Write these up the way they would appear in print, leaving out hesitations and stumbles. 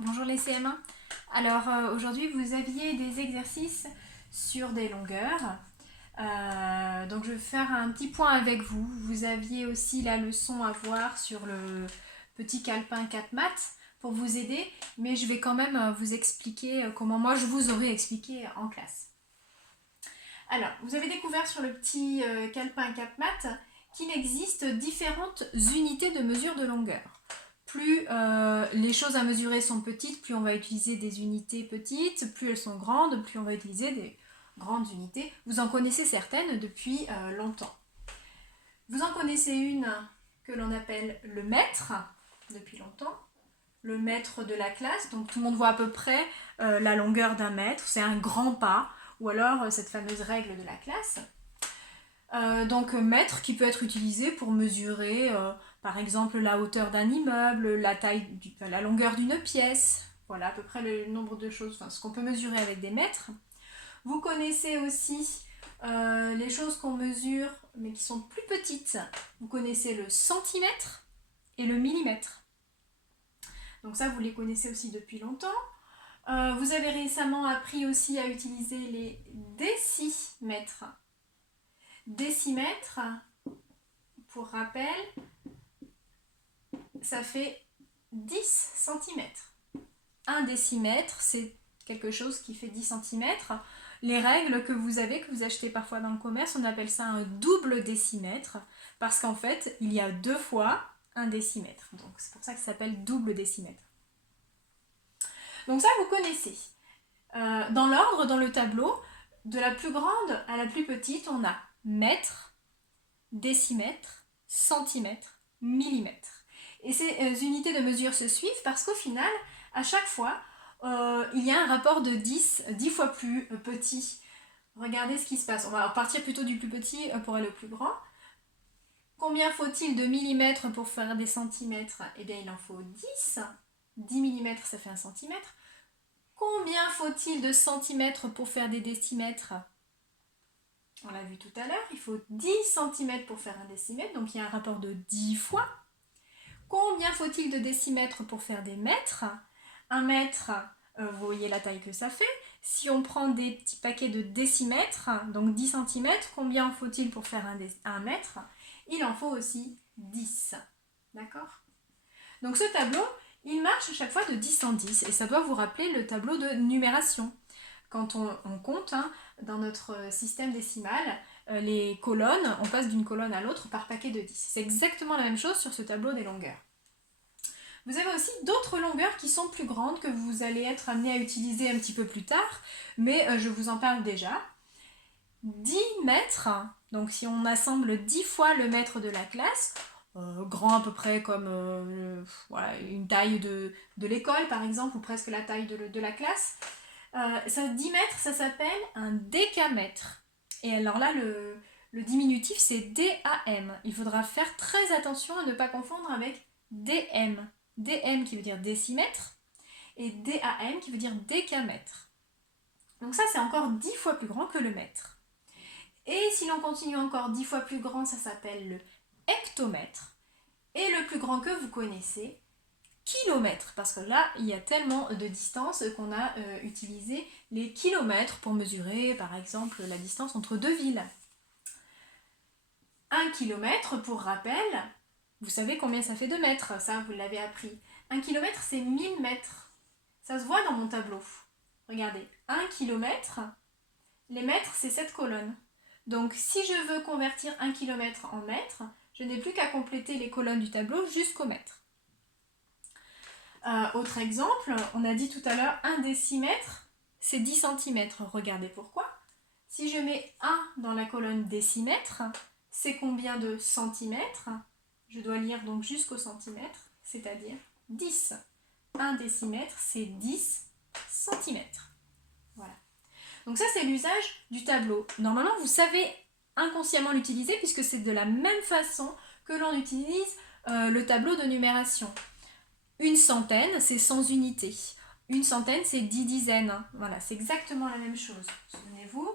Bonjour les CM1. Alors aujourd'hui vous aviez des exercices sur des longueurs. Donc je vais faire un petit point avec vous. Vous aviez aussi la leçon à voir sur le petit calepin 4 maths pour vous aider, mais je vais quand même vous expliquer comment moi je vous aurais expliqué en classe. Alors, vous avez découvert sur le petit calepin 4 maths qu'il existe différentes unités de mesure de longueur. Plus les choses à mesurer sont petites, plus on va utiliser des unités petites, plus elles sont grandes, plus on va utiliser des grandes unités. Vous en connaissez certaines depuis longtemps. Vous en connaissez une que l'on appelle le mètre, depuis longtemps. Le mètre de la classe, donc tout le monde voit à peu près la longueur d'un mètre, c'est un grand pas, ou alors cette fameuse règle de la classe. Donc mètre qui peut être utilisé pour mesurer par exemple la hauteur d'un immeuble, la longueur d'une pièce, voilà à peu près le nombre de choses, ce qu'on peut mesurer avec des mètres. Vous connaissez aussi les choses qu'on mesure mais qui sont plus petites. Vous connaissez le centimètre et le millimètre. Donc ça vous les connaissez aussi depuis longtemps. Vous avez récemment appris aussi à utiliser les décimètres. Décimètre, pour rappel, ça fait 10 cm. Un décimètre, c'est quelque chose qui fait 10 cm. Les règles que vous avez, que vous achetez parfois dans le commerce, on appelle ça un double décimètre, parce qu'en fait, il y a 2 fois un décimètre. Donc c'est pour ça que ça s'appelle double décimètre. Donc ça, vous connaissez. Dans l'ordre, dans le tableau, de la plus grande à la plus petite, on a mètre, décimètre, centimètre, millimètre. Et ces unités de mesure se suivent parce qu'au final, à chaque fois, il y a un rapport de 10 fois plus petit. Regardez ce qui se passe. On va partir plutôt du plus petit pour aller au plus grand. Combien faut-il de millimètres pour faire des centimètres? Eh bien, il en faut 10. 10 millimètres, ça fait un centimètre. Combien faut-il de centimètres pour faire des décimètres? On l'a vu tout à l'heure, il faut 10 cm pour faire un décimètre, donc il y a un rapport de 10 fois. Combien faut-il de décimètres pour faire des mètres? Un mètre, vous voyez la taille que ça fait. Si on prend des petits paquets de décimètres, donc 10 cm, combien faut-il pour faire un mètre? Il en faut aussi 10. D'accord? Donc ce tableau, il marche à chaque fois de 10 en 10 et ça doit vous rappeler le tableau de numération. Quand on compte dans notre système décimal, les colonnes, on passe d'une colonne à l'autre par paquet de 10. C'est exactement la même chose sur ce tableau des longueurs. Vous avez aussi d'autres longueurs qui sont plus grandes que vous allez être amené à utiliser un petit peu plus tard, mais je vous en parle déjà. 10 mètres, donc si on assemble 10 fois le mètre de la classe, grand à peu près comme voilà, une taille de l'école par exemple, ou presque la taille de la classe, 10 mètres, ça s'appelle un décamètre. Et alors là, le diminutif, c'est DAM. Il faudra faire très attention à ne pas confondre avec DM. DM qui veut dire décimètre et DAM qui veut dire décamètre. Donc ça, c'est encore 10 fois plus grand que le mètre. Et si l'on continue encore 10 fois plus grand, ça s'appelle le hectomètre. Et le plus grand que vous connaissez, kilomètres, parce que là, il y a tellement de distance qu'on a utilisé les kilomètres pour mesurer, par exemple, la distance entre deux villes. 1 kilomètre, pour rappel, vous savez combien ça fait de mètres, ça, vous l'avez appris. 1 kilomètre, c'est 1000 mètres. Ça se voit dans mon tableau. Regardez, 1 kilomètre, les mètres, c'est cette colonne. Donc, si je veux convertir 1 kilomètre en mètres, je n'ai plus qu'à compléter les colonnes du tableau jusqu'au mètre. Autre exemple, on a dit tout à l'heure 1 décimètre, c'est 10 cm. Regardez pourquoi. Si je mets 1 dans la colonne décimètre, c'est combien de centimètres? Je dois lire donc jusqu'au centimètre, c'est-à-dire 10. 1 décimètre, c'est 10 centimètres. Voilà. Donc ça, c'est l'usage du tableau. Normalement, vous savez inconsciemment l'utiliser puisque c'est de la même façon que l'on utilise le tableau de numération. Une centaine, c'est 100 unités. Une centaine, c'est 10 dizaines. Voilà, c'est exactement la même chose. Souvenez-vous.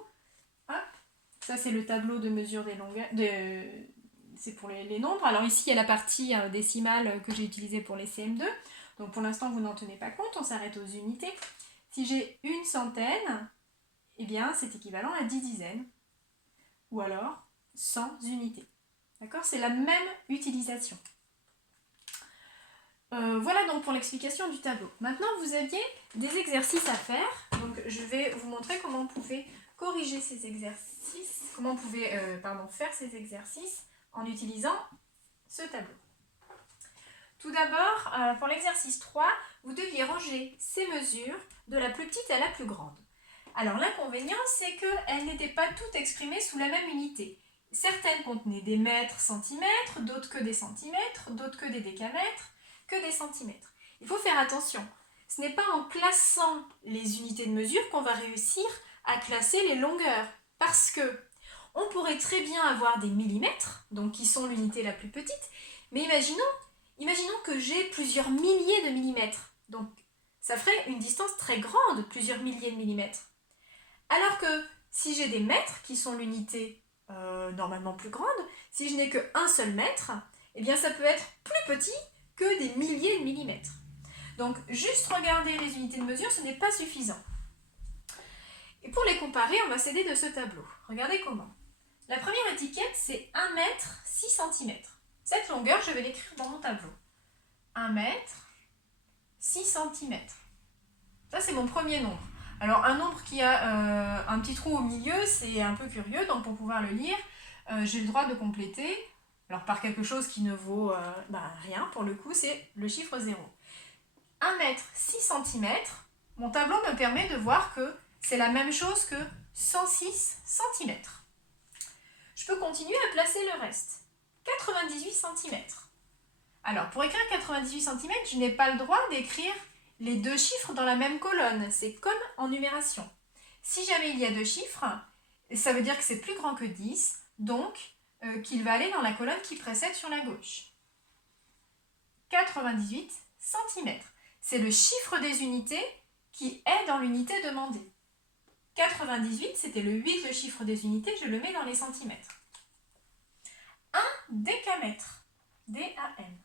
Hop. Ça, c'est le tableau de mesure des longueurs. C'est pour les nombres. Alors ici, il y a la partie décimale que j'ai utilisée pour les CM2. Donc pour l'instant, vous n'en tenez pas compte, on s'arrête aux unités. Si j'ai une centaine, eh bien c'est équivalent à 10 dizaines. Ou alors 100 unités. D'accord? C'est la même utilisation. Voilà donc pour l'explication du tableau. Maintenant, vous aviez des exercices à faire. Donc, je vais vous montrer comment vous pouvez corriger ces exercices, comment vous pouvez faire ces exercices en utilisant ce tableau. Tout d'abord, pour l'exercice 3, vous deviez ranger ces mesures de la plus petite à la plus grande. Alors, l'inconvénient, c'est qu'elles n'étaient pas toutes exprimées sous la même unité. Certaines contenaient des mètres, centimètres, d'autres que des centimètres, d'autres que des décamètres, que des centimètres. Il faut faire attention. Ce n'est pas en classant les unités de mesure qu'on va réussir à classer les longueurs. Parce que on pourrait très bien avoir des millimètres, donc qui sont l'unité la plus petite, mais imaginons que j'ai plusieurs milliers de millimètres. Donc ça ferait une distance très grande, plusieurs milliers de millimètres. Alors que si j'ai des mètres, qui sont l'unité normalement plus grande, si je n'ai qu'un seul mètre, eh bien ça peut être plus petit que des milliers de millimètres. Donc, juste regarder les unités de mesure, ce n'est pas suffisant. Et pour les comparer, on va s'aider de ce tableau. Regardez comment. La première étiquette, c'est 1 mètre 6 cm. Cette longueur, je vais l'écrire dans mon tableau. 1 mètre 6 cm. Ça, c'est mon premier nombre. Alors, un nombre qui a un petit trou au milieu, c'est un peu curieux. Donc, pour pouvoir le lire, j'ai le droit de compléter. Alors, par quelque chose qui ne vaut rien, pour le coup, c'est le chiffre 0. 1 mètre 6 cm, mon tableau me permet de voir que c'est la même chose que 106 cm. Je peux continuer à placer le reste. 98 cm. Alors, pour écrire 98 cm, je n'ai pas le droit d'écrire les deux chiffres dans la même colonne. C'est comme en numération. Si jamais il y a deux chiffres, ça veut dire que c'est plus grand que 10, donc qu'il va aller dans la colonne qui précède sur la gauche. 98 cm. C'est le chiffre des unités qui est dans l'unité demandée. 98, c'était le 8, le chiffre des unités, je le mets dans les centimètres. 1 décamètre, D-A-M.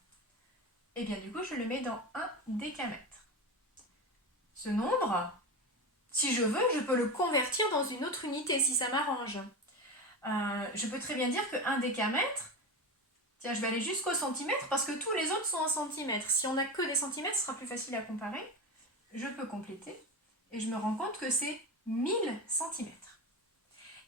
Et bien du coup, je le mets dans 1 décamètre. Ce nombre, si je veux, je peux le convertir dans une autre unité si ça m'arrange. Je peux très bien dire que 1 décamètre, tiens, je vais aller jusqu'au centimètre parce que tous les autres sont en centimètres. Si on n'a que des centimètres, ce sera plus facile à comparer. Je peux compléter et je me rends compte que c'est 1000 centimètres.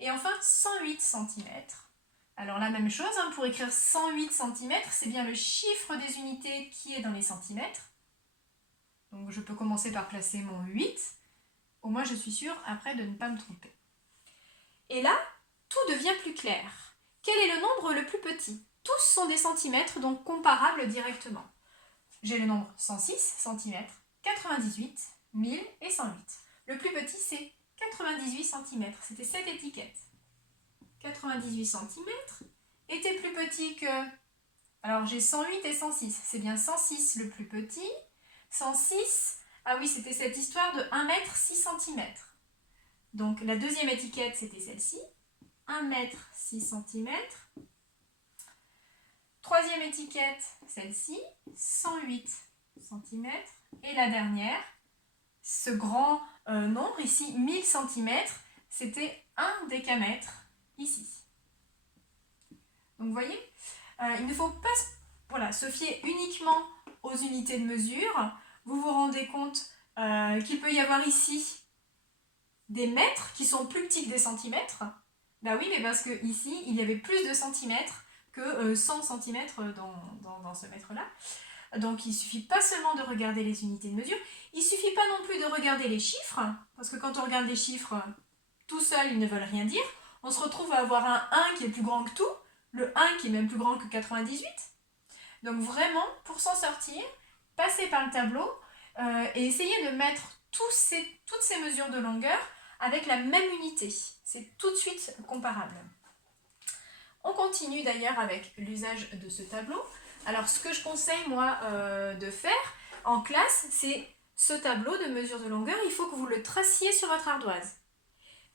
Et enfin, 108 centimètres. Alors la même chose, pour écrire 108 centimètres, c'est bien le chiffre des unités qui est dans les centimètres. Donc je peux commencer par placer mon 8. Au moins je suis sûre après de ne pas me tromper. Et là, tout devient plus clair. Quel est le nombre le plus petit ? Tous sont des centimètres, donc comparables directement. J'ai le nombre 106 cm, 98, 1000 et 108. Le plus petit, c'est 98 cm. C'était cette étiquette. 98 cm était plus petit que... Alors, j'ai 108 et 106. C'est bien 106 le plus petit. 106, ah oui, c'était cette histoire de 1 mètre 6 cm. Donc, la deuxième étiquette, c'était celle-ci. 1 mètre 6 cm. Troisième étiquette, celle-ci, 108 cm. Et la dernière, ce grand nombre ici, 1000 cm, c'était 1 décamètre ici. Donc vous voyez, il ne faut pas se fier uniquement aux unités de mesure. Vous vous rendez compte qu'il peut y avoir ici des mètres qui sont plus petits que des centimètres. Ben oui, mais parce que ici, il y avait plus de centimètres que 100 cm dans ce mètre-là. Donc il ne suffit pas seulement de regarder les unités de mesure, il ne suffit pas non plus de regarder les chiffres, parce que quand on regarde les chiffres tout seuls, ils ne veulent rien dire. On se retrouve à avoir un 1 qui est plus grand que tout, le 1 qui est même plus grand que 98. Donc vraiment, pour s'en sortir, passez par le tableau et essayez de mettre toutes ces mesures de longueur avec la même unité. C'est tout de suite comparable. On continue d'ailleurs avec l'usage de ce tableau. Alors ce que je conseille moi de faire en classe, c'est ce tableau de mesure de longueur, il faut que vous le traciez sur votre ardoise.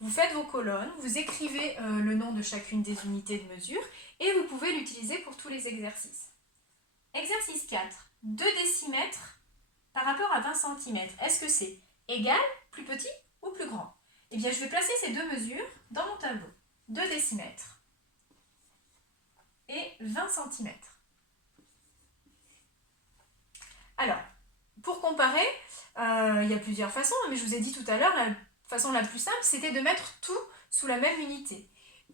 Vous faites vos colonnes, vous écrivez le nom de chacune des unités de mesure et vous pouvez l'utiliser pour tous les exercices. Exercice 4, 2 décimètres par rapport à 20 cm, est-ce que c'est égal, plus petit ou plus grand? Eh bien, je vais placer ces deux mesures dans mon tableau. 2 décimètres et 20 cm. Alors, pour comparer, il y a plusieurs façons, mais je vous ai dit tout à l'heure, la façon la plus simple, c'était de mettre tout sous la même unité.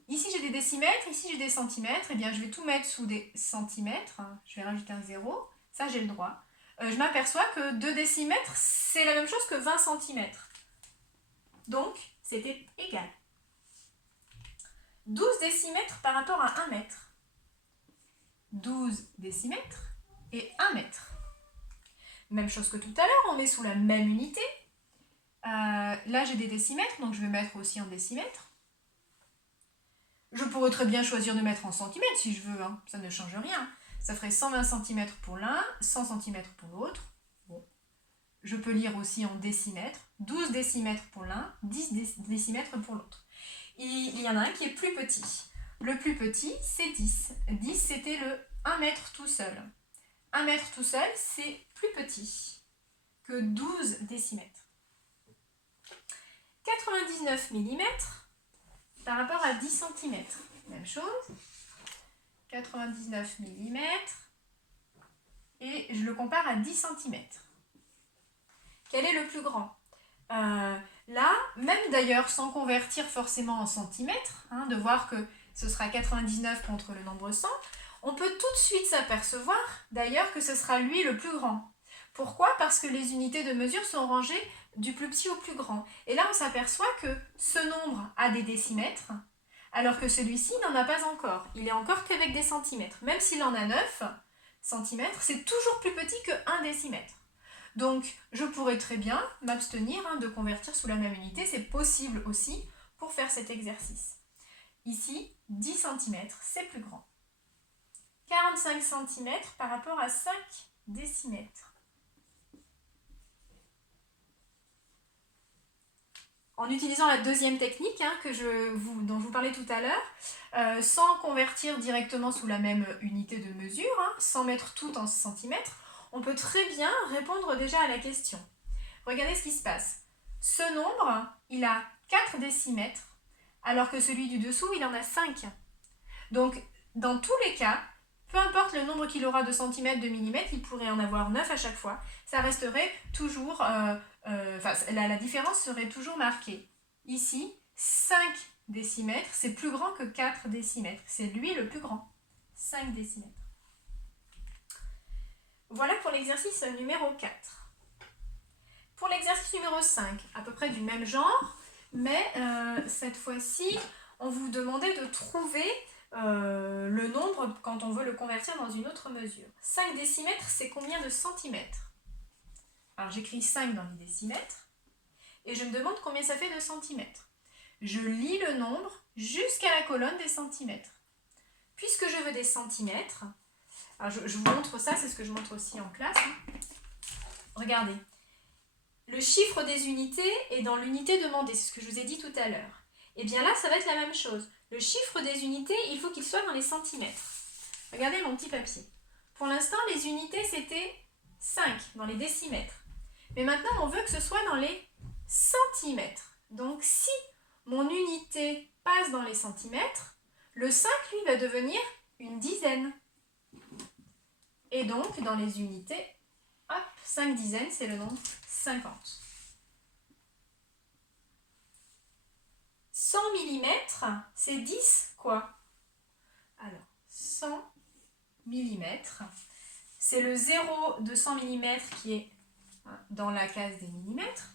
Ici, j'ai des décimètres, ici, j'ai des centimètres. Eh bien, je vais tout mettre sous des centimètres. Je vais rajouter un 0. Ça, j'ai le droit. Je m'aperçois que 2 décimètres, c'est la même chose que 20 centimètres. Donc, c'était égal. 12 décimètres par rapport à 1 mètre. 12 décimètres et 1 mètre. Même chose que tout à l'heure, on met sous la même unité. Là, j'ai des décimètres, donc je vais mettre aussi en décimètres. Je pourrais très bien choisir de mettre en centimètres si je veux, hein. Ça ne change rien. Ça ferait 120 cm pour l'un, 100 cm pour l'autre. Bon. Je peux lire aussi en décimètres, 12 décimètres pour l'un, 10 décimètres pour l'autre. Il y en a un qui est plus petit. Le plus petit, c'est 10. 10, c'était le 1 mètre tout seul. 1 mètre tout seul, c'est plus petit que 12 décimètres. 99 mm par rapport à 10 cm. Même chose. 99 mm et je le compare à 10 cm. Quel est le plus grand? Là, même d'ailleurs sans convertir forcément en centimètres, hein, de voir que ce sera 99 contre le nombre 100, on peut tout de suite s'apercevoir d'ailleurs que ce sera lui le plus grand. Pourquoi? Parce que les unités de mesure sont rangées du plus petit au plus grand. Et là, on s'aperçoit que ce nombre a des décimètres, alors que celui-ci n'en a pas encore. Il est encore qu'avec des centimètres. Même s'il en a 9 centimètres, c'est toujours plus petit que 1 décimètre. Donc, je pourrais très bien m'abstenir de convertir sous la même unité. C'est possible aussi pour faire cet exercice. Ici, 10 cm, c'est plus grand. 45 cm par rapport à 5 décimètres. En utilisant la deuxième technique dont je vous parlais tout à l'heure, sans convertir directement sous la même unité de mesure, sans mettre tout en centimètres, on peut très bien répondre déjà à la question. Regardez ce qui se passe. Ce nombre, il a 4 décimètres, alors que celui du dessous, il en a 5. Donc, dans tous les cas, peu importe le nombre qu'il aura de centimètres, de millimètres, il pourrait en avoir 9 à chaque fois. Ça resterait toujours, la différence serait toujours marquée. Ici, 5 décimètres, c'est plus grand que 4 décimètres. C'est lui le plus grand. 5 décimètres. Voilà pour l'exercice numéro 4. Pour l'exercice numéro 5, à peu près du même genre, mais cette fois-ci, on vous demandait de trouver le nombre quand on veut le convertir dans une autre mesure. 5 décimètres, c'est combien de centimètres? Alors j'écris 5 dans les décimètres et je me demande combien ça fait de centimètres. Je lis le nombre jusqu'à la colonne des centimètres. Puisque je veux des centimètres, alors je vous montre ça, c'est ce que je montre aussi en classe. Regardez, le chiffre des unités est dans l'unité demandée, c'est ce que je vous ai dit tout à l'heure. Et bien là, ça va être la même chose. Le chiffre des unités, il faut qu'il soit dans les centimètres. Regardez mon petit papier. Pour l'instant, les unités, c'était 5 dans les décimètres. Mais maintenant, on veut que ce soit dans les centimètres. Donc, si mon unité passe dans les centimètres, le 5, lui, va devenir une dizaine. Et donc, dans les unités, hop, 5 dizaines, c'est le nombre 50. 100 mm, c'est 10 quoi? Alors, 100 mm, c'est le 0 de 100 mm qui est dans la case des millimètres.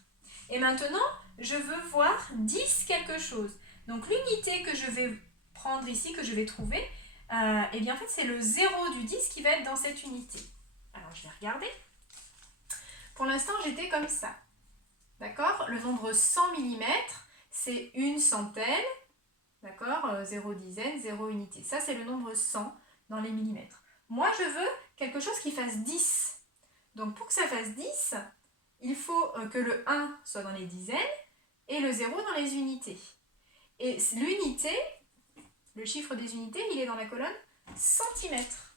Et maintenant, je veux voir 10 quelque chose. Donc, l'unité que je vais prendre ici, que je vais trouver, eh bien, en fait, c'est le 0 du 10 qui va être dans cette unité. Alors, je vais regarder. Pour l'instant, j'étais comme ça. D'accord? Le nombre 100 mm, c'est une centaine. D'accord? 0 dizaine, 0 unité. Ça, c'est le nombre 100 dans les millimètres. Moi, je veux quelque chose qui fasse 10. Donc, pour que ça fasse 10, il faut que le 1 soit dans les dizaines et le 0 dans les unités. Et l'unité, le chiffre des unités, il est dans la colonne centimètres.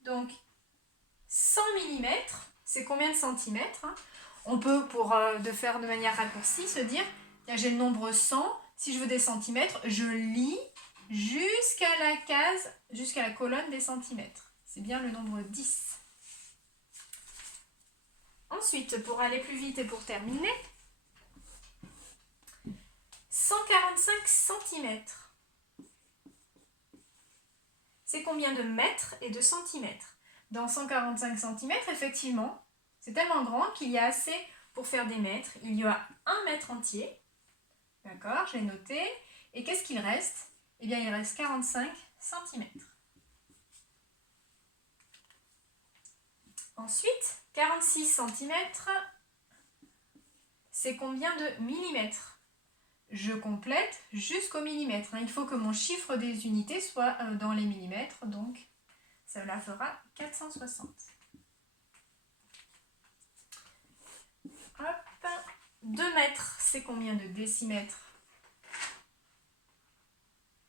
Donc, 100 mm, c'est combien de centimètres, hein? On peut, de faire de manière raccourcie, se dire, j'ai le nombre 100, si je veux des centimètres, je lis jusqu'à la case, jusqu'à la colonne des centimètres. C'est bien le nombre 10. Ensuite, pour aller plus vite et pour terminer, 145 cm. C'est combien de mètres et de centimètres? Dans 145 cm, effectivement, c'est tellement grand qu'il y a assez pour faire des mètres. Il y a 1 mètre entier. D'accord, j'ai noté. Et qu'est-ce qu'il reste? Eh bien, il reste 45 cm. Ensuite, 46 cm, c'est combien de millimètres? Je complète jusqu'au millimètre. Il faut que mon chiffre des unités soit dans les millimètres, donc cela fera 460. Hop. 2 mètres, c'est combien de décimètres?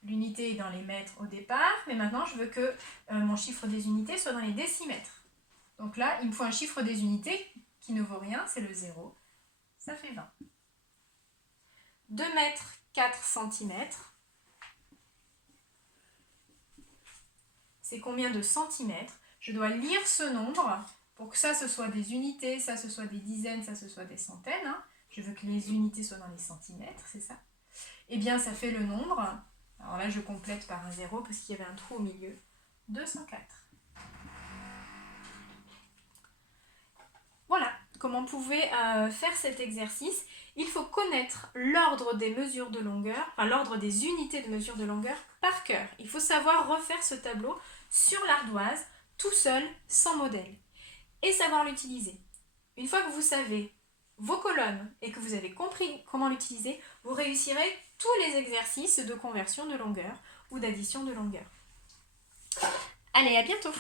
L'unité est dans les mètres au départ, mais maintenant je veux que mon chiffre des unités soit dans les décimètres. Donc là, il me faut un chiffre des unités qui ne vaut rien, c'est le 0. Ça fait 20. 2 mètres, 4 centimètres. C'est combien de centimètres? Je dois lire ce nombre pour que ça, ce soit des unités, ça, ce soit des dizaines, ça, ce soit des centaines. Je veux que les unités soient dans les centimètres, c'est ça. Eh bien, ça fait le nombre. Alors là, je complète par un 0 parce qu'il y avait un trou au milieu. 204. Voilà comment on pouvait faire cet exercice. Il faut connaître l'ordre des mesures de longueur, enfin l'ordre des unités de mesure de longueur par cœur. Il faut savoir refaire ce tableau sur l'ardoise, tout seul, sans modèle. Et savoir l'utiliser. Une fois que vous savez vos colonnes et que vous avez compris comment l'utiliser, vous réussirez tous les exercices de conversion de longueur ou d'addition de longueur. Allez, à bientôt!